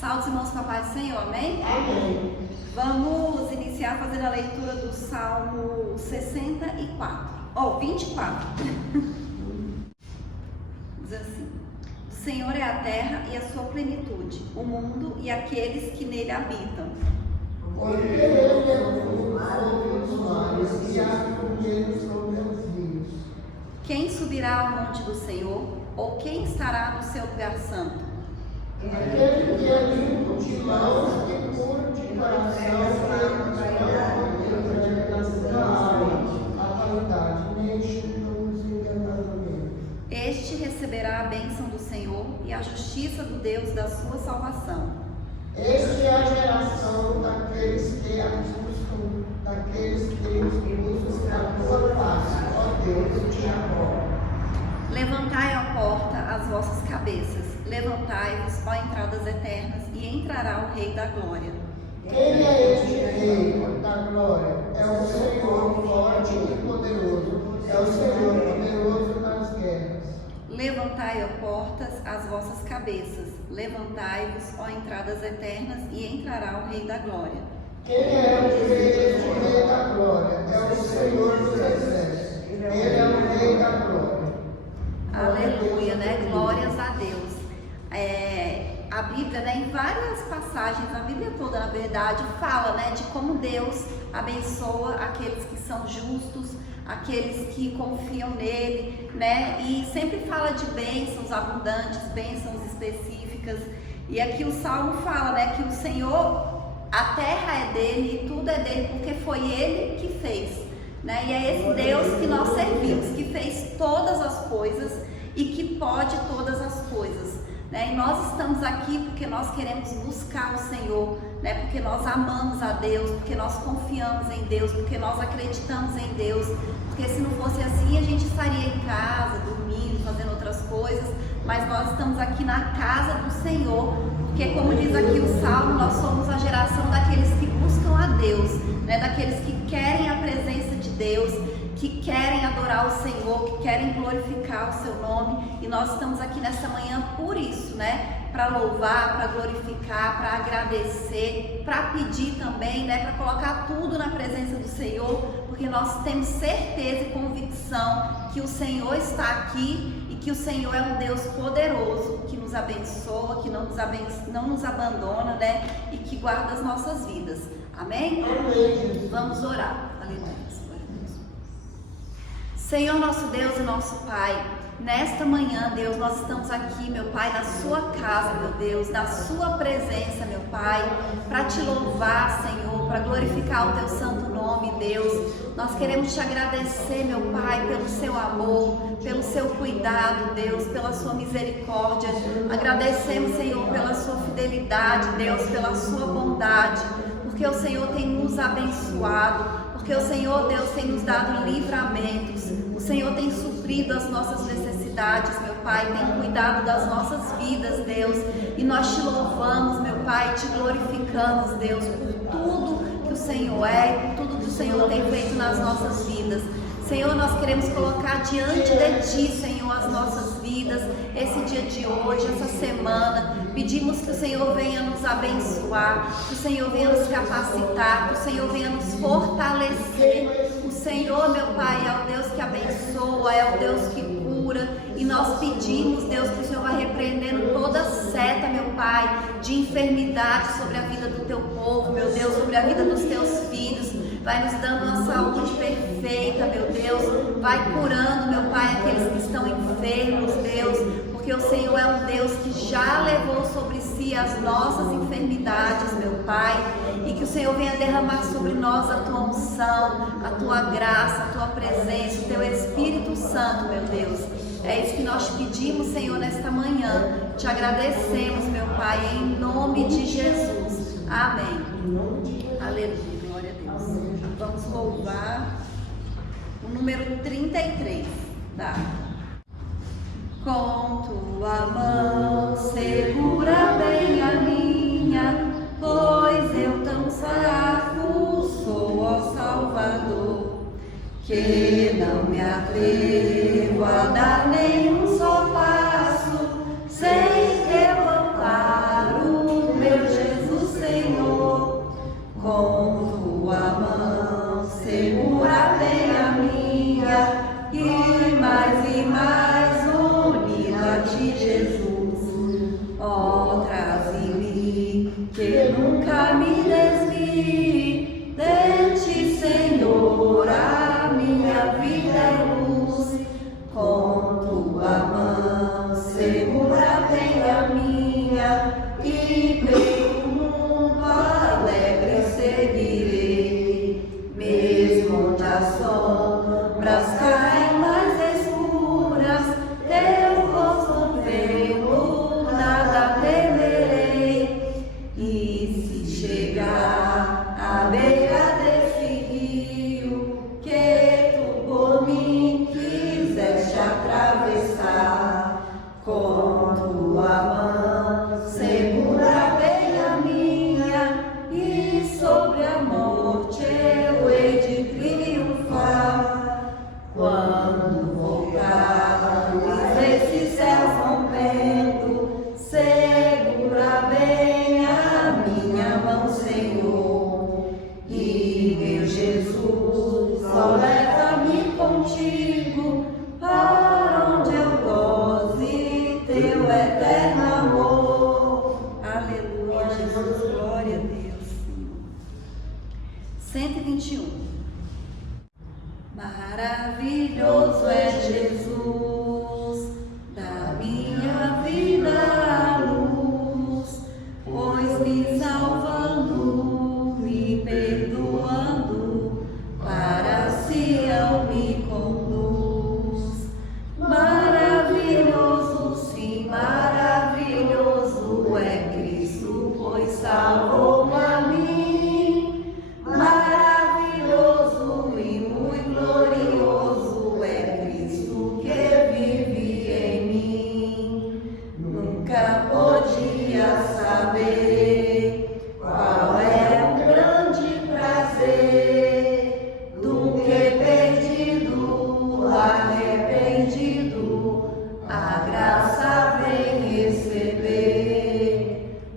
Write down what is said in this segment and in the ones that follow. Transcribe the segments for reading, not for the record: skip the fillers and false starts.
Salve, irmãos, com a paz do Senhor, amém? Amém. Vamos iniciar fazendo a leitura do Salmo 24. Diz assim: do Senhor é a terra e a sua plenitude, o mundo e aqueles que nele habitam. Porque ele é o mundo sobre os mares e há fundeiros sobre os rios. Quem subirá ao monte do Senhor, ou quem estará no seu lugar santo? Aquele que é limpo de mãos e puro de coração, a caridade, neste nos encantamento. Este receberá a bênção do Senhor e a justiça do Deus da sua salvação. Este é a geração daqueles que a buscam, daqueles que buscam a tua face, ó Deus de Jacó. Levantai, ó porta, as vossas cabeças, levantai-vos, ó entradas eternas, e entrará o Rei da Glória. Quem é este Rei da Glória? É o Senhor forte e poderoso, é o Senhor poderoso nas guerras. Levantai, ó portas, as vossas cabeças, levantai-vos, ó entradas eternas, e entrará o Rei da Glória. Quem é este Rei da Glória? É o Senhor dos exércitos, ele é o Rei da Glória. Aleluia, né? Glórias a Deus. A Bíblia, né, em várias passagens, a Bíblia toda, na verdade, fala, né, de como Deus abençoa aqueles que são justos, aqueles que confiam nele, né? E sempre fala de bênçãos abundantes, bênçãos específicas. E aqui o Salmo fala, né, que o Senhor, a terra é dele e tudo é dele, porque foi ele que fez. Né? E é esse Deus que nós servimos, que fez todas as coisas e que pode todas as coisas, né? E nós estamos aqui porque nós queremos buscar o Senhor, né? Porque nós amamos a Deus, porque nós confiamos em Deus, porque nós acreditamos em Deus, porque se não fosse assim a gente estaria em casa, dormindo, fazendo outras coisas, mas nós estamos aqui na casa do Senhor, porque como diz aqui o Salmo, nós somos a geração daqueles que buscam a Deus, né? Daqueles que querem a presença de Deus, que querem adorar o Senhor, que querem glorificar o seu nome, e nós estamos aqui nessa manhã por isso, né? Para louvar, para glorificar, para agradecer, para pedir também, né? Para colocar tudo na presença do Senhor, porque nós temos certeza e convicção que o Senhor está aqui e que o Senhor é um Deus poderoso, que nos abençoa, que não nos abandona, né? E que guarda as nossas vidas. Amém? Amém. Vamos orar. Aleluia. Senhor, nosso Deus e nosso Pai, nesta manhã, Deus, nós estamos aqui, meu Pai, na sua casa, meu Deus, na sua presença, meu Pai, para te louvar, Senhor, para glorificar o teu santo nome, Deus. Nós queremos te agradecer, meu Pai, pelo seu amor, pelo seu cuidado, Deus, pela sua misericórdia. Agradecemos, Senhor, pela sua fidelidade, Deus, pela sua bondade, porque o Senhor tem nos abençoado, porque o Senhor, Deus, tem nos dado livramentos, o Senhor tem suprido as nossas necessidades, meu Pai, tem cuidado das nossas vidas, Deus, e nós te louvamos, meu Pai, te glorificamos, Deus, por tudo que o Senhor é, por tudo que o Senhor tem feito nas nossas vidas. Senhor, nós queremos colocar diante de Ti, Senhor, as nossas vidas, esse dia de hoje, essa semana. Pedimos que o Senhor venha nos abençoar, que o Senhor venha nos capacitar, que o Senhor venha nos fortalecer. O Senhor, meu Pai, é o Deus que abençoa, é o Deus que cura. E nós pedimos, Deus, que o Senhor vai repreendendo toda seta, meu Pai, de enfermidade sobre a vida do Teu povo, meu Deus, sobre a vida dos Teus filhos. Vai nos dando uma saúde perfeita, meu Deus. Vai curando, meu Pai, aqueles que estão enfermos, Deus. Porque o Senhor é um Deus que já levou sobre si as nossas enfermidades, meu Pai. E que o Senhor venha derramar sobre nós a Tua unção, a Tua graça, a Tua presença, o Teu Espírito Santo, meu Deus. É isso que nós pedimos, Senhor, nesta manhã. Te agradecemos, meu Pai, em nome de Jesus. Amém. Aleluia. Glória a Deus. Vamos louvar o número 33, tá? Com tua mão segura bem a minha, pois eu tão fraco sou, ó Salvador, que não me atrevo a dar nenhum só passo sem teu amparo, meu com tua mão, segura bem a minha, e sobre a morte eu hei de triunfar. Quando voltares esses céus rompendo, segura bem a minha mão, Senhor. E meu Jesus, só leva-me contigo, para onde eu goze teu eterno amor. Aleluia, Jesus, glória a Deus. 121. Maravilhoso é Jesus, da minha vida a luz, pois me salvando, me perdoando, para Sião me conduz. Maravilhoso, sim, maravilhoso é Cristo, pois salvou a mim. Maravilhoso e muito glorioso é Cristo que vive em mim. Nunca podia saber qual é o grande prazer do que perdido, arrependido, a graça vem receber.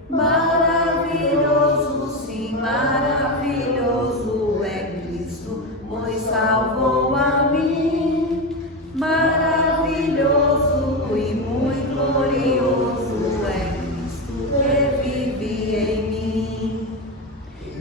Maravilhoso, sim, maravilhoso é Cristo, pois salvou a mim. Maravilhoso e muito glorioso é Cristo que vive em mim.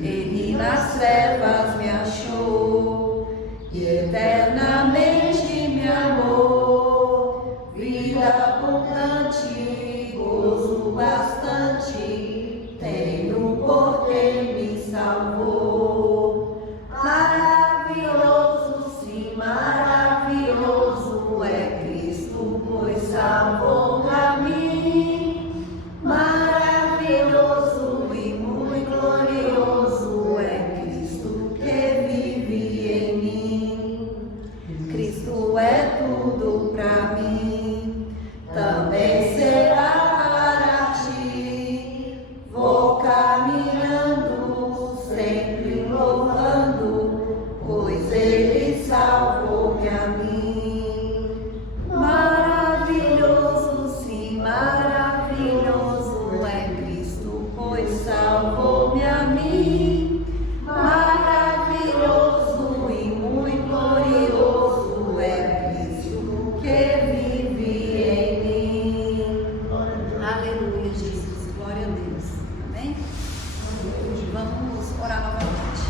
Ele nas trevas me achou e eternamente me amou. Vida abundante, gozo bastante, tenho por quem me salvou. Maravilhoso, sim, maravilhoso é Cristo, pois salvou a mim. Maravilhoso e muito glorioso é Cristo que vive em mim. Cristo é tudo pra mim, também será para ti. Vou caminhando, sempre louvando, pois Ele salvou-me a mim. Maravilhoso, sim, maravilhoso é Cristo, pois salvou-me a mim. Maravilhoso e muito glorioso é Cristo que vive em mim. Aleluia, Jesus, glória a Deus. Amém? Vamos orar novamente.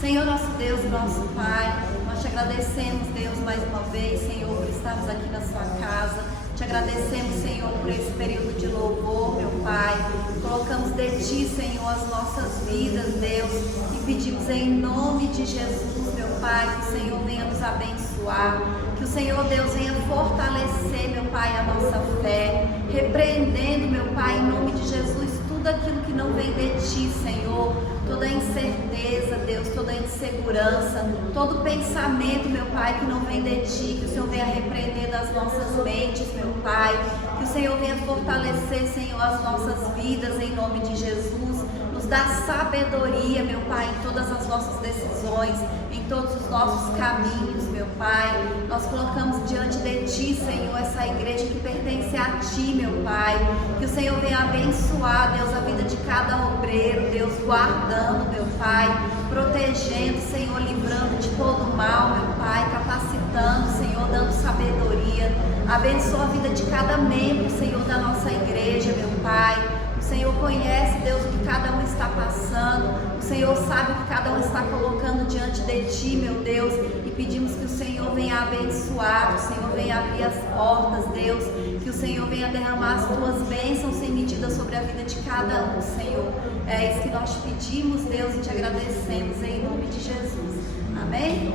Senhor, nosso Deus, nosso Pai, nós te agradecemos, Deus, mais uma vez, Senhor, por estarmos aqui na sua casa. Te agradecemos, Senhor, por esse período de louvor, meu Pai. Colocamos de Ti, Senhor, as nossas vidas, Deus, e pedimos em nome de Jesus, meu Pai, que o Senhor venha nos abençoar, que o Senhor, Deus, venha fortalecer, meu Pai, a nossa fé, repreendendo, meu Pai, em nome de Jesus, tudo aquilo que não vem de Ti, Senhor, toda incerteza, Deus, toda insegurança, todo pensamento, meu Pai, que não vem de Ti, que o Senhor venha repreender das nossas mentes, meu Pai, que o Senhor venha fortalecer, Senhor, as nossas vidas, em nome de Jesus, nos dá sabedoria, meu Pai, em todas as nossas decisões, em todos os nossos caminhos, meu Pai. Nós colocamos diante de Ti, Senhor, essa igreja que pertence a Ti, meu Pai. Que o Senhor venha abençoar, Deus, a vida de cada obreiro, Deus, guardando, meu Pai, protegendo, Senhor, livrando de todo mal, meu Pai, capacitando, Senhor, dando sabedoria. Abençoa a vida de cada membro, Senhor, da nossa igreja, meu Pai. O Senhor conhece, Deus, o que cada um está passando. O Senhor sabe o que cada um está colocando diante de Ti, meu Deus. E pedimos que o Senhor venha abençoar, que o Senhor venha abrir as portas, Deus. Que o Senhor venha derramar as Tuas bênçãos sem medida sobre a vida de cada um, Senhor. É isso que nós te pedimos, Deus, e te agradecemos em nome de Jesus. Amém?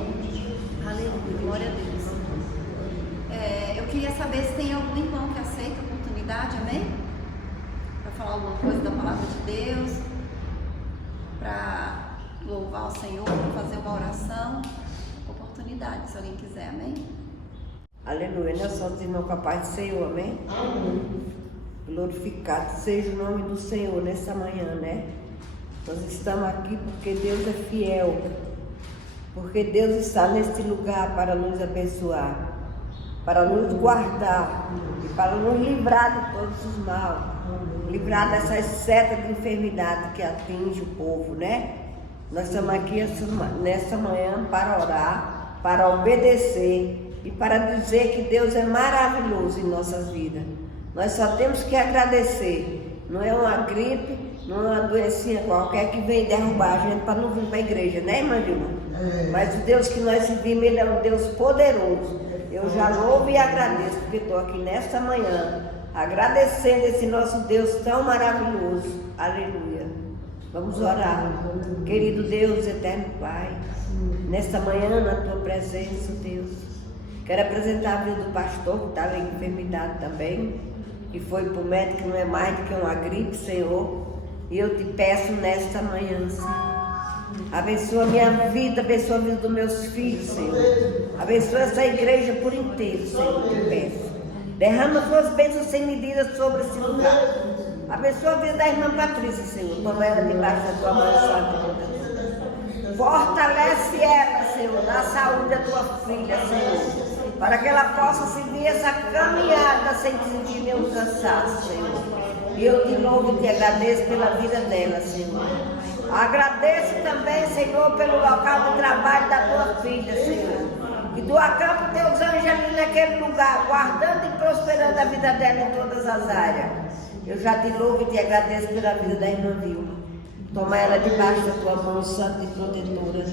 Aleluia, glória a Deus. Eu queria saber se tem algum irmão que aceita a oportunidade, amém? Para falar alguma coisa da palavra de Deus, para louvar o Senhor, para fazer uma oração. Oportunidade, se alguém quiser, amém? Aleluia. Nós somos irmãos com a paz do Senhor, amém? Amém. Glorificado seja o nome do Senhor nessa manhã, né? Nós estamos aqui porque Deus é fiel, porque Deus está neste lugar para nos abençoar, para nos guardar e para nos livrar de todos os males, livrar dessas setas de enfermidade que atinge o povo, né? Nós estamos aqui nessa manhã para orar, para obedecer e para dizer que Deus é maravilhoso em nossas vidas. Nós só temos que agradecer. Não é uma gripe, não é uma doencinha qualquer que vem derrubar a gente para não vir para a igreja, né, irmã Dilma? Mas o Deus que nós servimos, Ele é um Deus poderoso. Eu já louvo e agradeço, porque estou aqui nesta manhã, agradecendo esse nosso Deus tão maravilhoso. Aleluia. Vamos orar. Querido Deus, eterno Pai, nesta manhã, na Tua presença, Deus, quero apresentar a vida do pastor que estava em enfermidade também, que foi para o médico, não é mais do que uma gripe, Senhor. E eu te peço nesta manhã, Senhor, abençoa a minha vida, abençoa a vida dos meus filhos, Senhor. Abençoa essa igreja por inteiro, Senhor, te peço. Derrama tuas bênçãos sem medida sobre esse lugar. Abençoa a vida da irmã Patrícia, Senhor. Toma ela debaixo da tua mão santa. Fortalece ela, Senhor, na saúde da tua filha, Senhor, para que ela possa seguir essa caminhada sem sentir nenhum cansaço, Senhor. E eu te louvo e te agradeço pela vida dela, Senhor. Agradeço também, Senhor, pelo local de trabalho da tua filha, Senhor. Que tu acampa teus anjos ali naquele lugar, guardando e prosperando a vida dela em todas as áreas. Eu já te louvo e te agradeço pela vida da irmã Vilma. Toma ela debaixo da tua mão santa e protetora,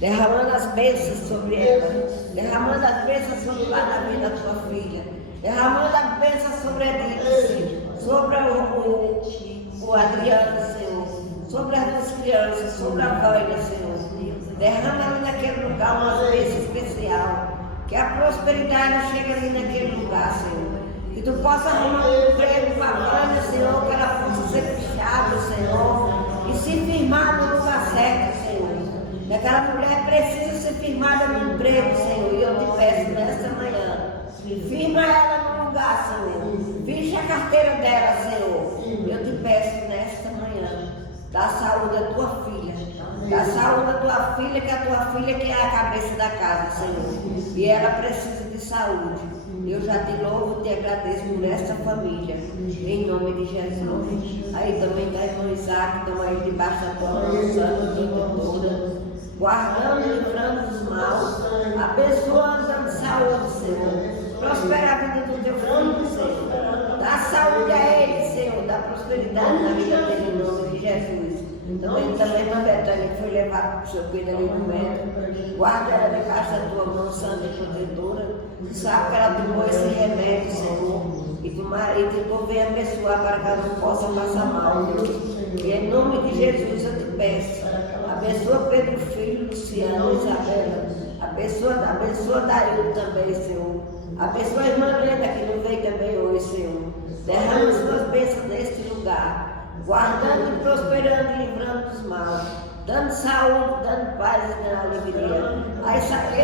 derramando as bênçãos sobre ela, derramando as bênçãos sobre a vida da tua filha, derramando as bênçãos sobre a Edith, sobre o Adriano, Senhor, sobre as duas crianças, sobre a Vânia, Senhor. Derrama ali naquele lugar uma bênção especial, que a prosperidade chegue ali naquele lugar, Senhor. Que tu possa arrumar um emprego para a Vânia, Senhor, que ela possa ser fechada, Senhor, e se firmar no lugar certo, Senhor. E aquela mulher precisa ser firmada no emprego, Senhor, e eu te peço nesta manhã, firma ela no lugar, Senhor. Fecha a carteira dela, Senhor. Eu te peço nesta manhã, dá saúde à tua filha. Dá saúde à tua filha, que a tua filha que é a cabeça da casa, Senhor. E ela precisa de saúde. Eu já te louvo e te agradeço por esta família, em nome de Jesus. Aí também está irmão Isaac, estão aí debaixo da tua mão santa, toda, guardando e livrando dos maus, abençoando, dando saúde, Senhor. Prospera a vida do teu filho, Senhor. Dá saúde a ele, Senhor. Dá prosperidade na vida dele, em nome de Jesus. Então, ele também, irmã Betânia, que foi levado para o seu filho ali no médico, guarda ela debaixo da tua mão santa e protetora. Tu sabe que ela tomou esse remédio, Senhor, e tentou vir abençoar para que ela não possa passar mal, Deus. E em nome de Jesus eu te peço, abençoa Pedro Filho, Luciano, Isabela, abençoa Daíldo também, Senhor. Abençoa a irmã Brenda, que não veio também hoje, Senhor. Derrama as tuas bênçãos neste lugar, guardando e prosperando e livrando dos maus, dando saúde, dando paz e dando alegria.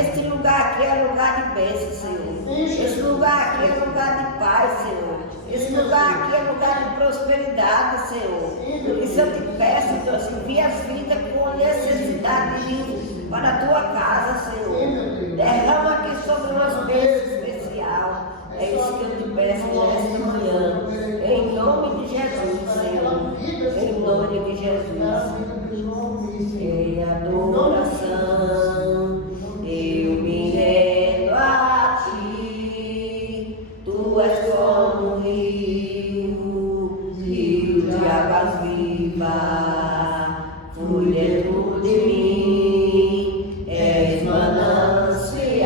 Este lugar aqui é lugar de bênção, Senhor. Este lugar aqui é lugar de paz, Senhor. Esse lugar aqui é lugar de prosperidade, Senhor. Por isso eu te peço, Deus, envia as vidas com necessidade de vir para a tua casa, Senhor. Derrama aqui sobre nós bênçãos especial. É isso que eu te peço nesta manhã. Em nome de Jesus, Senhor. Em nome de Jesus. Em adoração, eu me rendo a ti. Tu és como um rio, rio de águas vivas, flui dentro de mim. És manancial,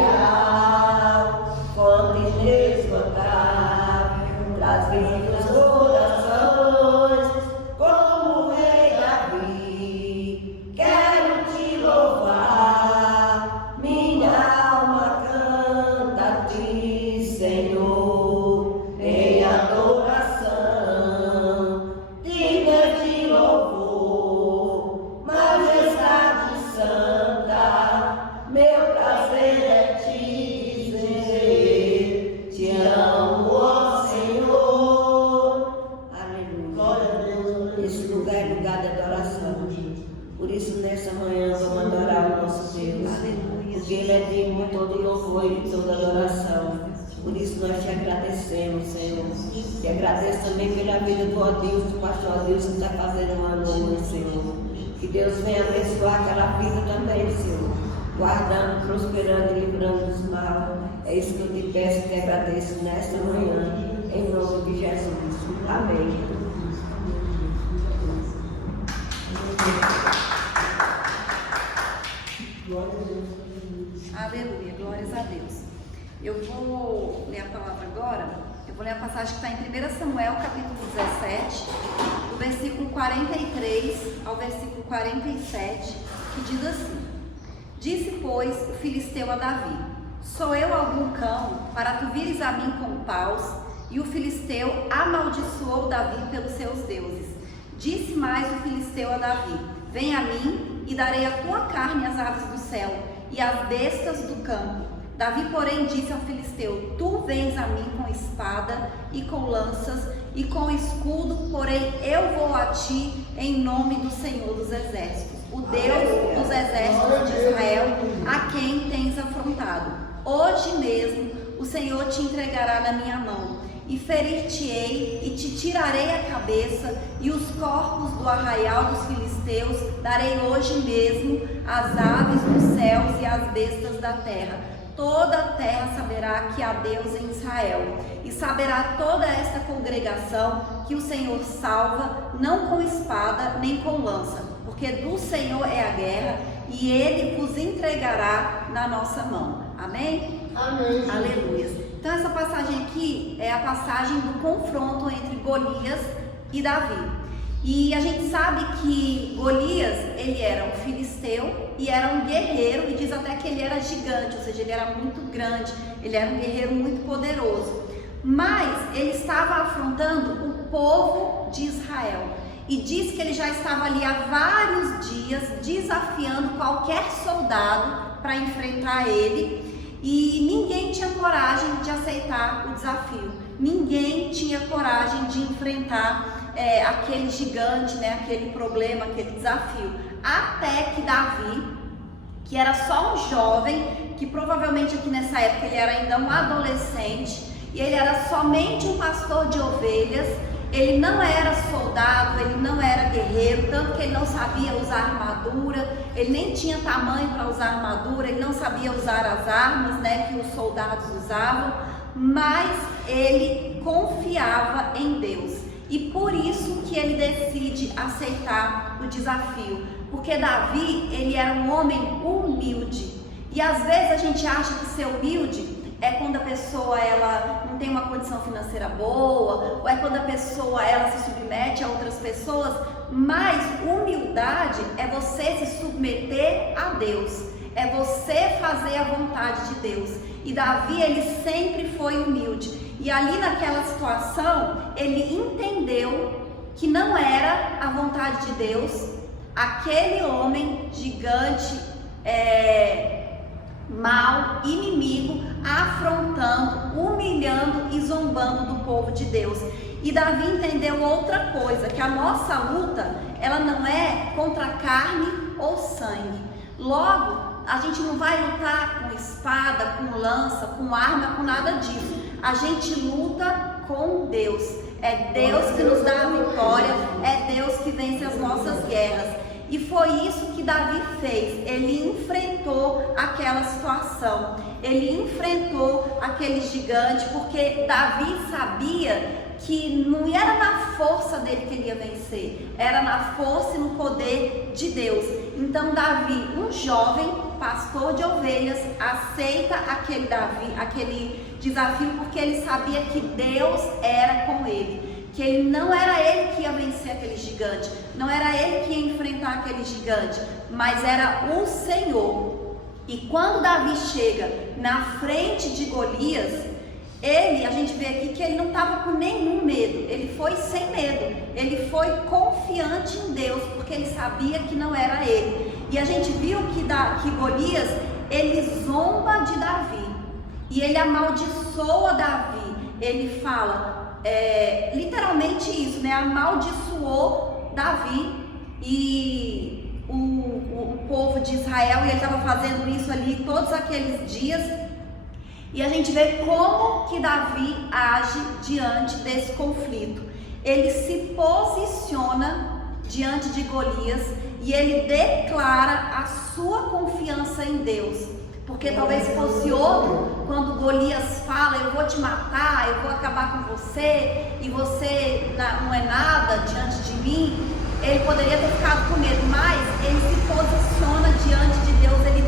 fonte inesgotável, traz vida aos corações, como o rei Davi. Quero te louvar, minha alma canta a ti, Senhor, em adoração, digna de louvor, majestade santa, meu prazer é te dizer. nós te agradecemos, Senhor. E agradeço também pela vida do Adilson, do pastor Adilson, que está fazendo uma noite, Senhor. Que Deus venha abençoar aquela vida também, Senhor. Guardando, prosperando e livrando dos mal. É isso que eu te peço e te agradeço nesta manhã, em nome de Jesus. Amém. Aleluia, glórias a Deus. Eu vou ler a palavra agora. Eu vou ler a passagem que está em 1 Samuel, capítulo 17, do versículo 43 ao versículo 47, que diz assim: Disse, pois, o filisteu a Davi: Sou eu algum cão, para tu vires a mim com paus? E o filisteu amaldiçoou Davi pelos seus deuses. Disse mais o filisteu a Davi: Vem a mim, e darei a tua carne às aves do céu e às bestas do campo. Davi, porém, disse ao filisteu: Tu vens a mim com espada e com lanças e com escudo, porém eu vou a ti em nome do Senhor dos Exércitos, o Deus dos exércitos de Israel, a quem tens afrontado. Hoje mesmo o Senhor te entregará na minha mão, e ferir-te-ei, e te tirarei a cabeça, e os corpos do arraial dos filisteus darei hoje mesmo às aves dos céus e às bestas da terra. Toda a terra saberá que há Deus em Israel, e saberá toda esta congregação que o Senhor salva, não com espada nem com lança, porque do Senhor é a guerra, e Ele vos entregará na nossa mão. Amém? Amém. Aleluia. Então essa passagem aqui é a passagem do confronto entre Golias e Davi. E a gente sabe que Golias, ele era um filisteu e era um guerreiro, e diz até que ele era gigante, ou seja, ele era muito grande, ele era um guerreiro muito poderoso. Mas ele estava afrontando o povo de Israel. E diz que ele já estava ali há vários dias desafiando qualquer soldado para enfrentar ele. E ninguém tinha coragem de aceitar o desafio. Ninguém tinha coragem de enfrentar aquele gigante, né, aquele problema, aquele desafio. Até que Davi, que era só um jovem, que provavelmente aqui nessa época ele era ainda um adolescente, e ele era somente um pastor de ovelhas, ele não era soldado, ele não era guerreiro, tanto que ele não sabia usar armadura, ele nem tinha tamanho para usar armadura, ele não sabia usar as armas, né, que os soldados usavam, mas ele confiava em Deus. E por isso que ele decide aceitar o desafio, porque Davi, ele era um homem humilde. E às vezes a gente acha que ser humilde é quando a pessoa ela não tem uma condição financeira boa, ou é quando a pessoa ela se submete a outras pessoas, mas humildade é você se submeter a Deus, é você fazer a vontade de Deus. E Davi, ele sempre foi humilde. E ali naquela situação, ele entendeu que não era a vontade de Deus aquele homem gigante, mau, inimigo, afrontando, humilhando e zombando do povo de Deus. E Davi entendeu outra coisa, que a nossa luta, ela não é contra carne ou sangue. Logo, a gente não vai lutar com espada, com lança, com arma, com nada disso. A gente luta com Deus. É Deus que nos dá a vitória, é Deus que vence as nossas guerras. E foi isso que Davi fez. Ele enfrentou aquela situação. Ele enfrentou aquele gigante, porque Davi sabia que não era na força dele que ele ia vencer, era na força e no poder de Deus. Então Davi, um jovem pastor de ovelhas, aceita aquele desafio, porque ele sabia que Deus era com ele, que ele não era ele que ia vencer aquele gigante, não era ele que ia enfrentar aquele gigante, mas era o Senhor. E quando Davi chega na frente de Golias, a gente vê aqui que ele não estava com nenhum medo, ele foi sem medo, ele foi confiante em Deus, porque ele sabia que não era ele. E a gente viu que Golias, ele zomba de Davi, e ele amaldiçoa Davi, ele fala, literalmente isso, né, amaldiçoou Davi e o povo de Israel, e ele estava fazendo isso ali todos aqueles dias. E a gente vê como que Davi age diante desse conflito. Ele se posiciona diante de Golias e ele declara a sua confiança em Deus. Porque talvez fosse outro, quando Golias fala, eu vou te matar, eu vou acabar com você, e você não é nada diante de mim, ele poderia ter ficado com medo, mas ele se posiciona diante de Deus, ele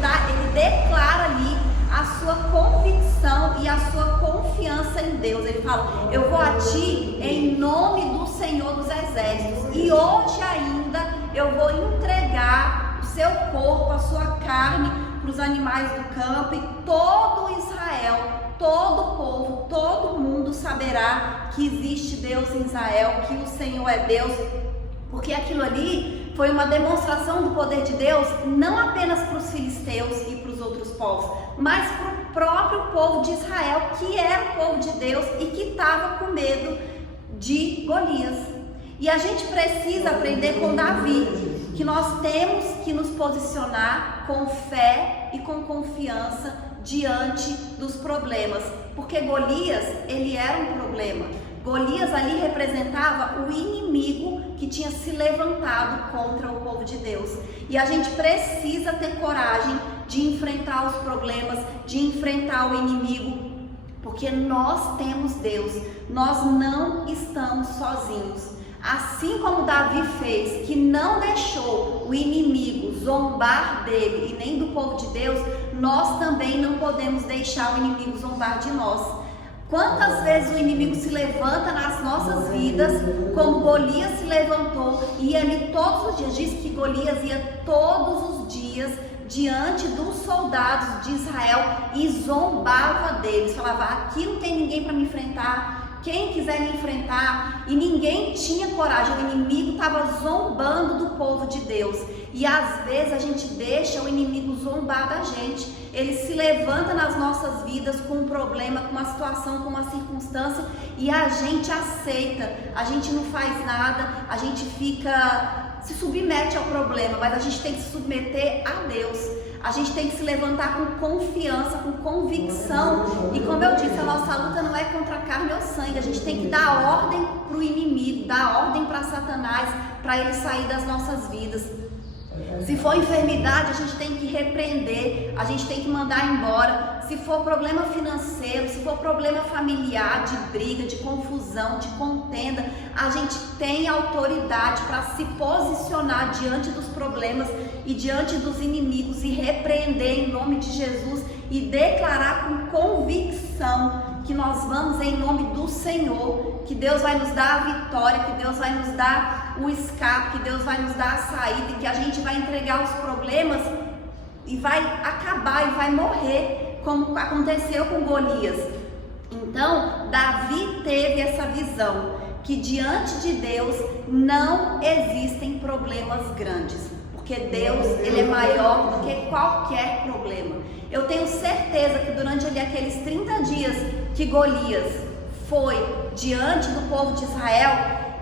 declara ali a sua convicção e a sua confiança em Deus. Ele fala, eu vou a ti em nome do Senhor dos Exércitos, e hoje ainda eu vou entregar o seu corpo, a sua carne, para os animais do campo, e todo Israel, todo o povo, todo mundo saberá que existe Deus em Israel, que o Senhor é Deus, porque aquilo ali foi uma demonstração do poder de Deus, não apenas para os filisteus e para os outros povos, mas para o próprio povo de Israel, que era o povo de Deus e que estava com medo de Golias. E a gente precisa aprender com Davi, que nós temos que nos posicionar com fé e com confiança diante dos problemas, porque Golias, ele era um problema. Golias ali representava o inimigo que tinha se levantado contra o povo de Deus. E a gente precisa ter coragem de enfrentar os problemas, de enfrentar o inimigo, porque nós temos Deus, nós não estamos sozinhos. Assim como Davi fez, que não deixou o inimigo zombar dele e nem do povo de Deus, nós também não podemos deixar o inimigo zombar de nós. Quantas vezes o inimigo se levanta nas nossas vidas, como Golias se levantou, e ali todos os dias, diz que Golias ia todos os dias diante dos soldados de Israel e zombava deles, falava, aqui não tem ninguém para me enfrentar, quem quiser me enfrentar, e ninguém tinha coragem, o inimigo estava zombando do povo de Deus. E às vezes a gente deixa o inimigo zombar da gente, ele se levanta nas nossas vidas com um problema, com uma situação, com uma circunstância, e a gente aceita, a gente não faz nada, a gente se submete ao problema, mas a gente tem que se submeter a Deus. A gente tem que se levantar com confiança, com convicção. E como eu disse, a nossa luta não é contra a carne ou sangue. A gente tem que dar ordem para o inimigo, dar ordem para Satanás, para ele sair das nossas vidas. Se for enfermidade, a gente tem que repreender, a gente tem que mandar embora. Se for problema financeiro, se for problema familiar, de briga, de confusão, de contenda, a gente tem autoridade para se posicionar diante dos problemas e diante dos inimigos e repreender em nome de Jesus e declarar com convicção que nós vamos em nome do Senhor, que Deus vai nos dar a vitória, que Deus vai nos dar o escape, que Deus vai nos dar a saída, e que a gente vai entregar os problemas e vai acabar e vai morrer, como aconteceu com Golias. Então, Davi teve essa visão, que diante de Deus não existem problemas grandes, porque Deus, ele é maior do que qualquer problema. Eu tenho certeza que durante ali aqueles 30 dias que Golias foi diante do povo de Israel,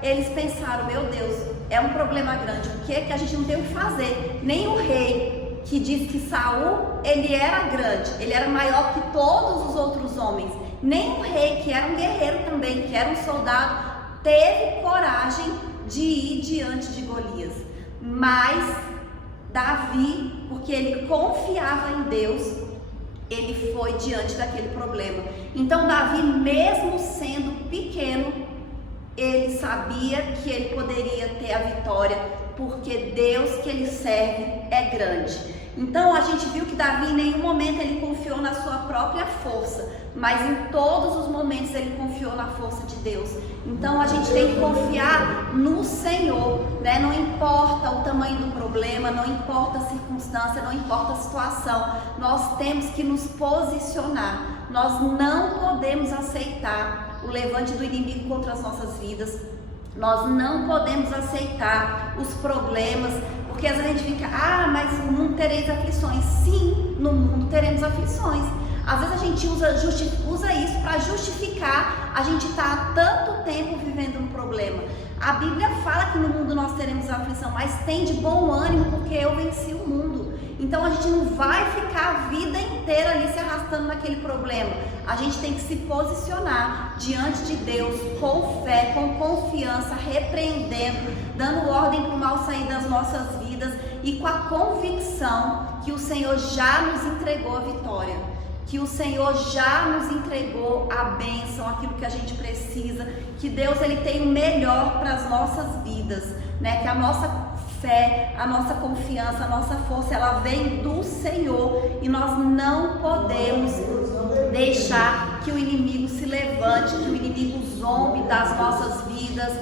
eles pensaram, meu Deus, é um problema grande, o que a gente não tem o que fazer? Nem o rei, que diz que Saul, ele era grande, ele era maior que todos os outros homens, nem o rei, que era um guerreiro também, que era um soldado, teve coragem de ir diante de Golias. Mas Davi, porque ele confiava em Deus, ele foi diante daquele problema. Então Davi, mesmo sendo pequeno, ele sabia que ele poderia ter a vitória, porque Deus que ele serve é grande. Então a gente viu que Davi em nenhum momento ele confiou na sua própria força, mas em todos os momentos ele confiou na força de Deus. Então a gente tem que confiar no Senhor, né? Não importa o tamanho do problema, não importa a circunstância, não importa a situação, nós temos que nos posicionar. Nós não podemos aceitar o levante do inimigo contra as nossas vidas. Nós não podemos aceitar os problemas, porque às vezes a gente fica, mas no mundo tereis aflições. Sim, no mundo teremos aflições. Às vezes a gente usa isso para justificar a gente estar há tanto tempo vivendo um problema. A Bíblia fala que no mundo nós teremos aflição, mas tem de bom ânimo, porque eu venci o mundo. Então a gente não vai ficar a vida inteira ali se arrastando naquele problema. A gente tem que se posicionar diante de Deus com fé, com confiança, repreendendo, dando ordem para o mal sair das nossas vidas e com a convicção que o Senhor já nos entregou a vitória, que o Senhor já nos entregou a bênção, aquilo que a gente precisa, que Deus ele tem o melhor para as nossas vidas, né? Que a nossa fé, a nossa confiança, a nossa força, ela vem do Senhor e nós não podemos deixar que o inimigo se levante, que o inimigo zombe das nossas vidas,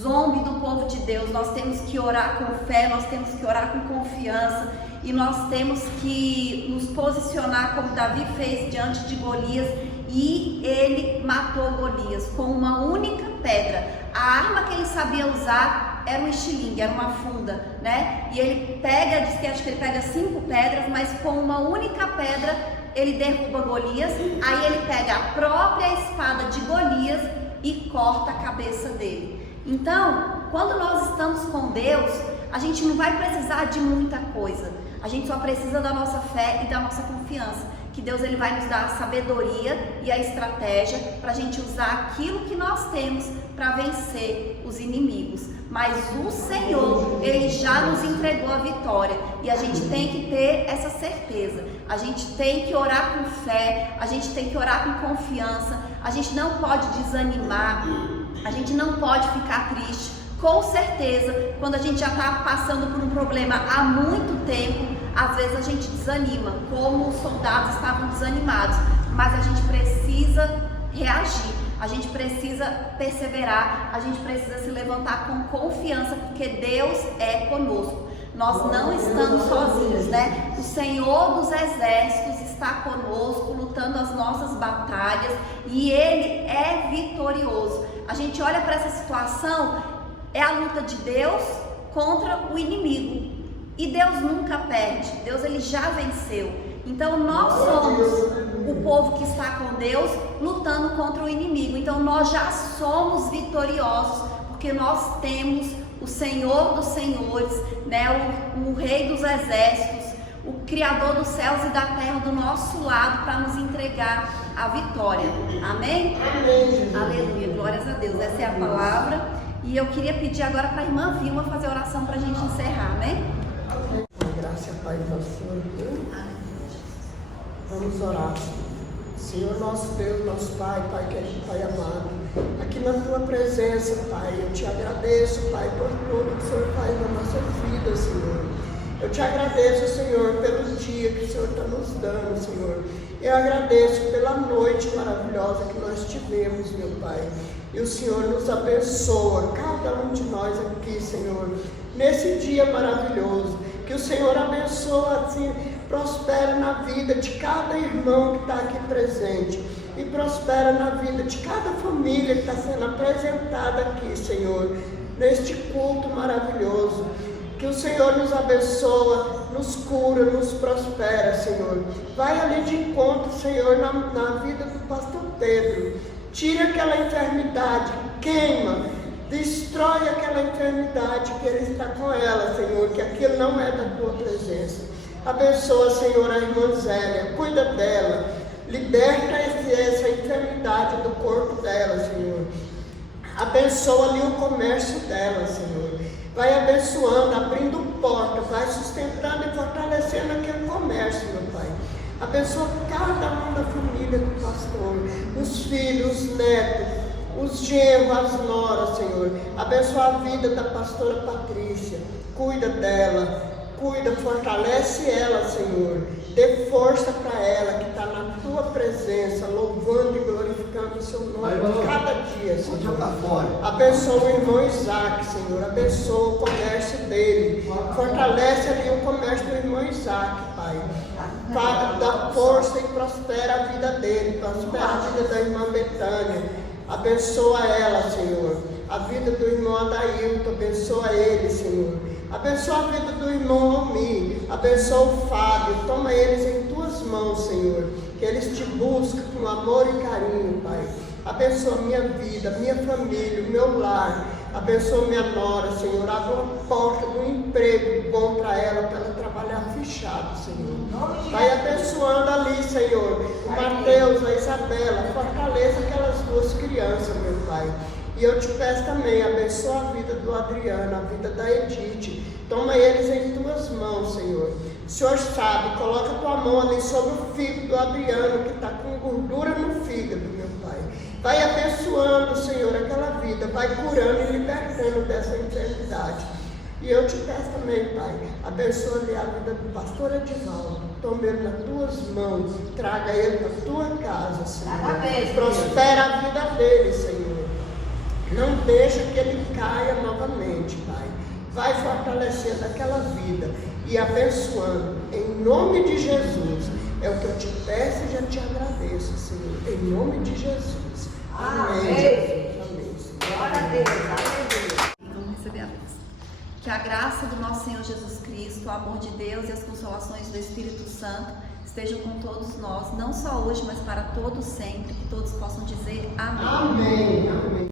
zombe do povo de Deus. Nós temos que orar com fé, nós temos que orar com confiança e nós temos que nos posicionar como Davi fez diante de Golias, e ele matou Golias com uma única pedra. A arma que ele sabia usar era um estilingue, era uma funda, né? E ele pega, diz que acho que ele pega 5 pedras, mas com uma única pedra ele derruba Golias. Aí ele pega a própria espada de Golias e corta a cabeça dele. Então, quando nós estamos com Deus, a gente não vai precisar de muita coisa. A gente só precisa da nossa fé e da nossa confiança, que Deus ele vai nos dar a sabedoria e a estratégia para a gente usar aquilo que nós temos para vencer os inimigos. Mas o Senhor, ele já nos entregou a vitória e a gente tem que ter essa certeza. A gente tem que orar com fé, a gente tem que orar com confiança, a gente não pode desanimar, a gente não pode ficar triste. Com certeza, quando a gente já está passando por um problema há muito tempo, às vezes a gente desanima, como os soldados estavam desanimados, mas a gente precisa reagir, a gente precisa perseverar, a gente precisa se levantar com confiança, porque Deus é conosco. Nós não estamos sozinhos, né? O Senhor dos Exércitos está conosco, lutando as nossas batalhas, e Ele é vitorioso. A gente olha para essa situação, é a luta de Deus contra o inimigo. E Deus nunca perde. Deus ele já venceu. Então nós somos o povo que está com Deus lutando contra o inimigo. Então nós já somos vitoriosos, porque nós temos o Senhor dos Senhores, né? o Rei dos Exércitos, o Criador dos céus e da terra do nosso lado para nos entregar a vitória. Amém? Amém. Aleluia, glórias a Deus. Essa é a palavra. E eu queria pedir agora para a irmã Vilma fazer oração para a gente encerrar, amém? Graça, Pai, do Senhor. Vamos orar. Senhor, nosso Deus, nosso Pai, Pai querido, Pai amado, aqui na Tua presença, Pai, eu te agradeço, Pai, por tudo que o Senhor faz na nossa vida, Senhor. Eu te agradeço, Senhor, pelo dia que o Senhor está nos dando, Senhor. Eu agradeço pela noite maravilhosa que nós tivemos, meu Pai. E o Senhor nos abençoa, cada um de nós aqui, Senhor, nesse dia maravilhoso. Que o Senhor abençoa, assim, prospera na vida de cada irmão que está aqui presente. E prospera na vida de cada família que está sendo apresentada aqui, Senhor, neste culto maravilhoso. Que o Senhor nos abençoa, nos cura, nos prospera, Senhor. Vai ali de encontro, Senhor, na vida do pastor Pedro. Tira aquela enfermidade, queima, destrói aquela enfermidade que ele está com ela, Senhor, que aquilo não é da Tua presença. Abençoa, Senhor, a irmã Zélia, cuida dela, liberta essa enfermidade do corpo dela, Senhor. Abençoa ali o comércio dela, Senhor. Vai abençoando, abrindo portas, vai sustentando e fortalecendo aquele comércio, meu Pai. Abençoa cada um da família do pastor, os filhos, os netos, os genros, as noras, Senhor. Abençoa a vida da pastora Patrícia, cuida dela, fortalece ela, Senhor. Dê força para ela que está na Tua presença, louvando e glorificando o Seu nome cada dia, Senhor. Abençoa o irmão Isaac, Senhor. Abençoa o comércio dele. Fortalece ali o comércio do irmão Isaac, Pai. Dá força e prospera a vida dele. Prospera a vida da irmã Betânia. Abençoa ela, Senhor. A vida do irmão Adailton. Abençoa ele, Senhor. Abençoa a vida do irmão Almir, abençoa o Fábio, toma eles em Tuas mãos, Senhor, que eles Te buscam com amor e carinho, Pai. Abençoa a minha vida, minha família, o meu lar, Abençoa minha nora, Senhor. Abre uma porta de um emprego bom para ela trabalhar fechado, Senhor. Vai abençoando ali, Senhor, o Mateus, a Isabela. Fortaleça aquelas duas crianças, meu Pai. E eu te peço também, abençoa a vida do Adriano, a vida da Edith. Toma eles em tuas mãos, Senhor. O Senhor sabe, coloca tua mão ali sobre o fígado do Adriano, que está com gordura no fígado, meu Pai. Vai abençoando, Senhor, aquela vida, vai curando e libertando dessa enfermidade. E eu te peço também, Pai, abençoa ali a vida do pastor Edivaldo. Toma ele nas tuas mãos, traga ele para a tua casa, Senhor. Prospera a vida dele, Senhor. Não deixa que ele caia novamente, Pai. Vai fortalecendo aquela vida e abençoando, em nome de Jesus. É o que eu te peço e já te agradeço, Senhor, em nome de Jesus. Amém. Amém. Glória a Deus. Aleluia. E vamos receber a bênção. Que a graça do nosso Senhor Jesus Cristo, o amor de Deus e as consolações do Espírito Santo estejam com todos nós, não só hoje, mas para todos sempre, que todos possam dizer amém. Amém. Amém.